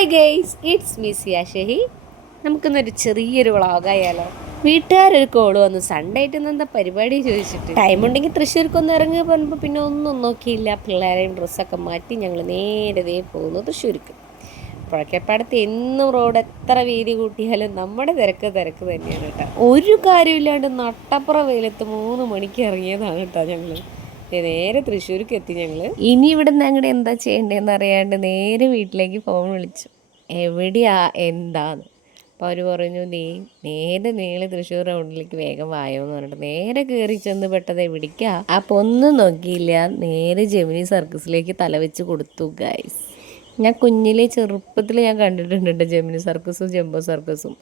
Hi guys, it's Missiya Shehi. നമുക്കിന്നൊരു ചെറിയൊരു വ്ളോഗായാലോ. വീട്ടുകാരൊരു call വന്നു, സൺഡേ ആയിട്ട് എന്താ പരിപാടി ചോദിച്ചിട്ട്. ടൈം ഉണ്ടെങ്കിൽ തൃശ്ശൂർക്കൊന്ന് ഇറങ്ങി പറഞ്ഞപ്പോൾ പിന്നെ ഒന്നും നോക്കിയില്ല. പിള്ളേരെയും ഡ്രസ്സൊക്കെ മാറ്റി ഞങ്ങൾ നേരെ പോകുന്നു തൃശ്ശൂർക്ക്. പുഴക്കപ്പാടത്ത് എന്നും റോഡ് എത്ര വീതി കൂട്ടിയാലും നമ്മുടെ തിരക്ക് തന്നെയാണ് കേട്ടോ. ഒരു കാര്യമില്ലാണ്ട് നട്ടപ്പുറ വെയിലത്ത് 3 മണിക്ക് ഇറങ്ങിയതാണ് കേട്ടോ ഞങ്ങൾ. നേരെ തൃശ്ശൂർക്ക് എത്തി ഞങ്ങൾ. ഇനി ഇവിടെ നിന്ന് അങ്ങോട്ട് എന്താ ചെയ്യേണ്ടതെന്ന് അറിയാണ്ട് നേരെ വീട്ടിലേക്ക് ഫോൺ വിളിച്ചു, എവിടെയാ എന്താന്ന്. അപ്പോൾ അവർ പറഞ്ഞു, നേരെ തൃശ്ശൂർ റൗണ്ടിലേക്ക് വേഗം വായോന്ന് പറഞ്ഞിട്ട് നേരെ കയറി ചെന്ന് പെട്ടത് എവിടേക്കാ. അപ്പോൾ ഒന്നും നോക്കിയില്ല, നേരെ ജെമിനി സർക്കസിലേക്ക് തലവെച്ച് കൊടുത്തു ഗൈസ്. ഞാൻ കുഞ്ഞിലെ ചെറുപ്പത്തിൽ ഞാൻ കണ്ടിട്ടുണ്ട് ജെമിനി സർക്കസും ജംബോ സർക്കസും.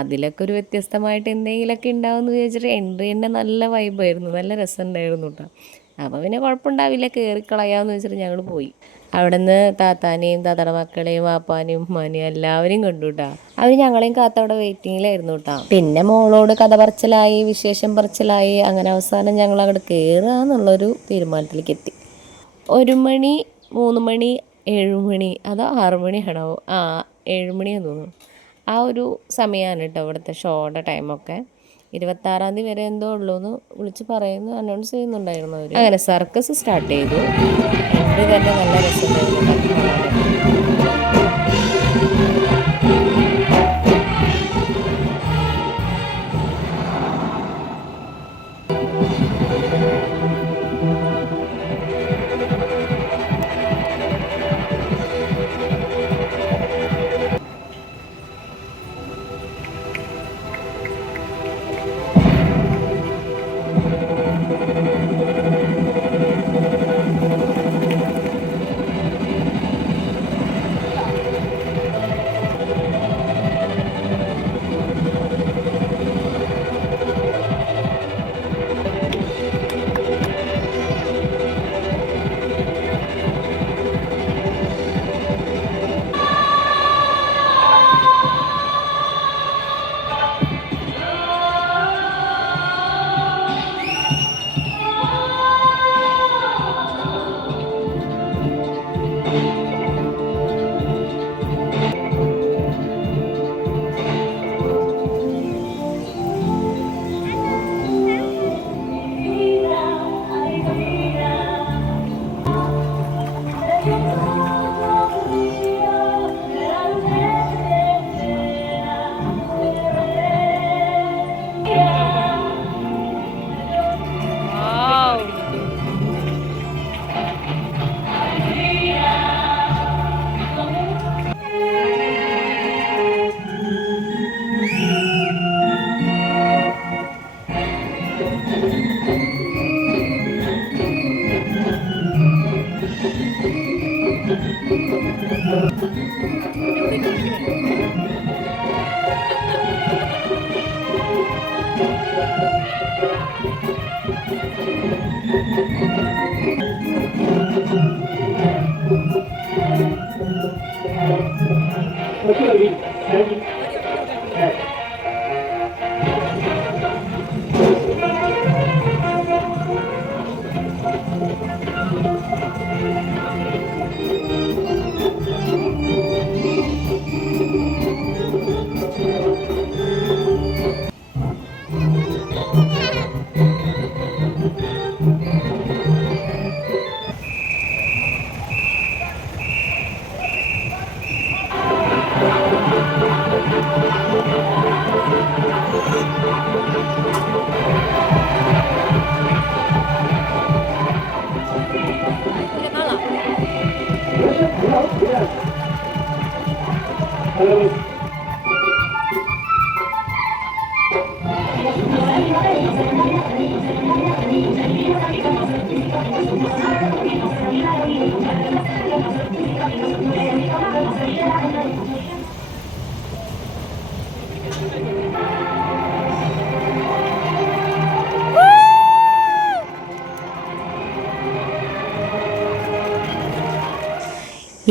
അതിലൊക്കെ ഒരു വ്യത്യസ്തമായിട്ട് എന്തെങ്കിലുമൊക്കെ ഉണ്ടാവുമെന്ന് വിചാരിച്ചിട്ട് എൻട്രി തന്നെ നല്ല വൈബായിരുന്നു, നല്ല രസമുണ്ടായിരുന്നു കേട്ടോ. അപ്പോൾ പിന്നെ കുഴപ്പമുണ്ടാവില്ല, കയറിക്കളയാമെന്ന് വെച്ചിട്ട് ഞങ്ങൾ പോയി. അവിടെ നിന്ന് താത്താനെയും താത്താടെ മക്കളെയും വാപ്പാനെയും ഉമ്മാനെയും എല്ലാവരെയും കണ്ടു കേട്ടോ. അവർ ഞങ്ങളെയും കാത്ത അവിടെ വെയിറ്റിങ്ങിലായിരുന്നു കേട്ടോ. പിന്നെ മോളോട് കഥ പറച്ചിലായി, വിശേഷം പറച്ചിലായി. അങ്ങനെ അവസാനം ഞങ്ങൾ അങ്ങോട്ട് കയറുക എന്നുള്ളൊരു തീരുമാനത്തിലേക്ക് എത്തി. 1 മണി, 3 മണി, 7 മണി, അതോ 6 മണിയാണോ? 7 മണിയാന്ന് തോന്നുന്നു. ആ ഒരു സമയമാണ് കേട്ടോ ഇവിടുത്തെ ഷോയുടെ ടൈമൊക്കെ. 26-ാം തീയതി വരെ എന്തോ ഉള്ളൂ എന്ന് വിളിച്ച് പറയുന്നു, അനൗൺസ് ചെയ്യുന്നുണ്ടായിരുന്നു അവർ. അങ്ങനെ സർക്കസ് സ്റ്റാർട്ട് ചെയ്തു. എൻട്രി തന്നെ നല്ല രസമുണ്ടായിരുന്നു.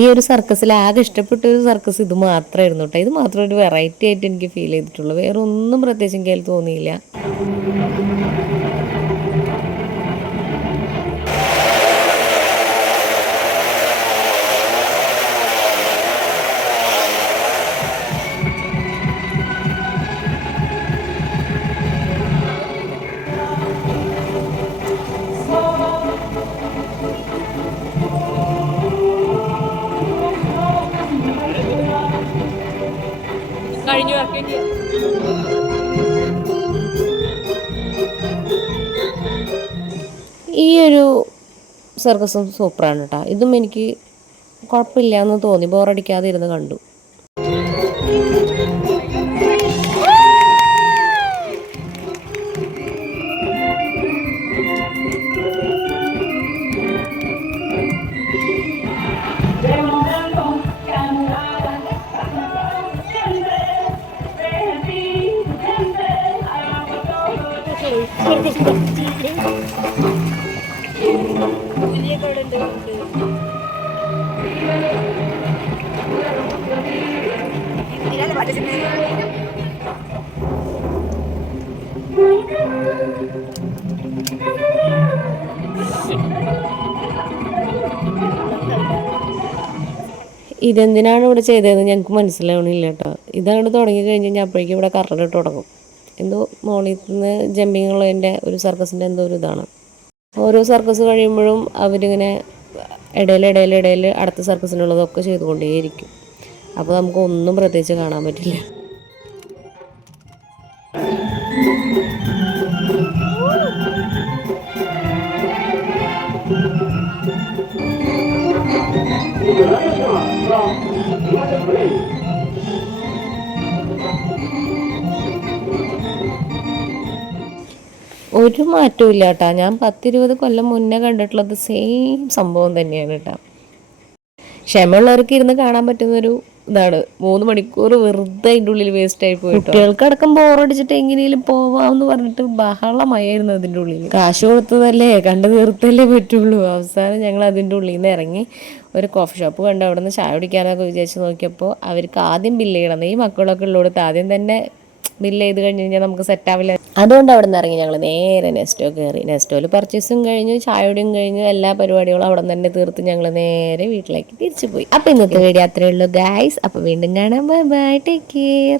ഈ ഒരു സർക്കസിൽ ആകെ ഇഷ്ടപ്പെട്ട ഒരു സർക്കസ് ഇത് മാത്രമായിരുന്നു കേട്ടോ. ഇത് മാത്രം ഒരു വെറൈറ്റി ആയിട്ട് എനിക്ക് ഫീൽ ചെയ്തിട്ടുള്ളൂ. വേറെ ഒന്നും പ്രത്യേകിച്ച് എനിക്ക് തോന്നിയില്ല. കഴിഞ്ഞു. ഈ ഒരു സർക്കസും സൂപ്പറാണ് കേട്ടോ. ഇതും എനിക്ക് കുഴപ്പമില്ല എന്ന് തോന്നി, ബോറടിക്കാതെ ഇരുന്ന് കണ്ടു. ഇതെന്തിനാണ് ഇവിടെ ചെയ്തതെന്ന് ഞങ്ങൾക്ക് മനസ്സിലാവണില്ല കേട്ടോ. ഇതങ്ങോട്ട് തുടങ്ങി കഴിഞ്ഞ് കഴിഞ്ഞാൽ അപ്പോഴേക്കും ഇവിടെ കറണ്ടിട്ട് തുടങ്ങും. എന്തോ മോളിൽ നിന്ന് ജമ്പിങ് ഉള്ളതിൻ്റെ ഒരു സർക്കസിൻ്റെ എന്തോ ഒരു ഇതാണ്. ഓരോ സർക്കസ് കഴിയുമ്പോഴും അവരിങ്ങനെ ഇടയിൽ അടുത്ത സർക്കസിനുള്ളതൊക്കെ ചെയ്തുകൊണ്ടേയിരിക്കും. അപ്പോൾ നമുക്ക് ഒന്നും പ്രത്യേകിച്ച് കാണാൻ പറ്റില്ല. ഒരു മാറ്റവും ഇല്ല കേട്ടോ. ഞാൻ 10-20 കൊല്ലം മുന്നേ കണ്ടിട്ടുള്ളത് സെയിം സംഭവം തന്നെയാണ് കേട്ടോ. ക്ഷമയുള്ളവർക്ക് ഇരുന്ന് കാണാൻ പറ്റുന്നൊരു ഇതാണ്. 3 മണിക്കൂർ വെറുതെ അതിൻ്റെ ഉള്ളിൽ വേസ്റ്റ് ആയി പോയി. കുട്ടികൾക്കടക്കം ബോറടിച്ചിട്ട് എങ്ങനെയും പോവാമെന്ന് പറഞ്ഞിട്ട് ബഹളമായിരുന്നു അതിൻ്റെ ഉള്ളിൽ. കാശ് കൊടുത്തതല്ലേ, കണ്ടു തീർത്തല്ലേ പറ്റുള്ളൂ. അവസാനം ഞങ്ങൾ അതിൻ്റെ ഉള്ളിൽ നിന്ന് ഇറങ്ങി ഒരു കോഫി ഷോപ്പ് കണ്ട് അവിടെ നിന്ന് ചായ കുടിക്കാനൊക്കെ വിചാരിച്ച് നോക്കിയപ്പോൾ അവർക്ക് ആദ്യം ബില്ല് ചെയ്യണം. ഈ മക്കളൊക്കെ ഉള്ളടത്ത് ആദ്യം തന്നെ ബില്ല് ചെയ്ത് കഴിഞ്ഞ് കഴിഞ്ഞാൽ നമുക്ക് സെറ്റാവില്ല. അതുകൊണ്ട് അവിടെ നിന്ന് ഇറങ്ങി ഞങ്ങൾ നേരെ നെസ്റ്റോ കയറി. നെസ്റ്റോയിൽ പർച്ചേസും കഴിഞ്ഞു, ചായയുടെയും കഴിഞ്ഞു, എല്ലാ പരിപാടികളും അവിടെ തന്നെ തീർത്ത് ഞങ്ങൾ നേരെ വീട്ടിലേക്ക് തിരിച്ചു പോയി. അപ്പോൾ ഇന്നത്തെ വീഡിയോ അത്രയേ ഉള്ളൂ ഗൈസ്. അപ്പോൾ വീണ്ടും കാണാം. Bye bye, take care.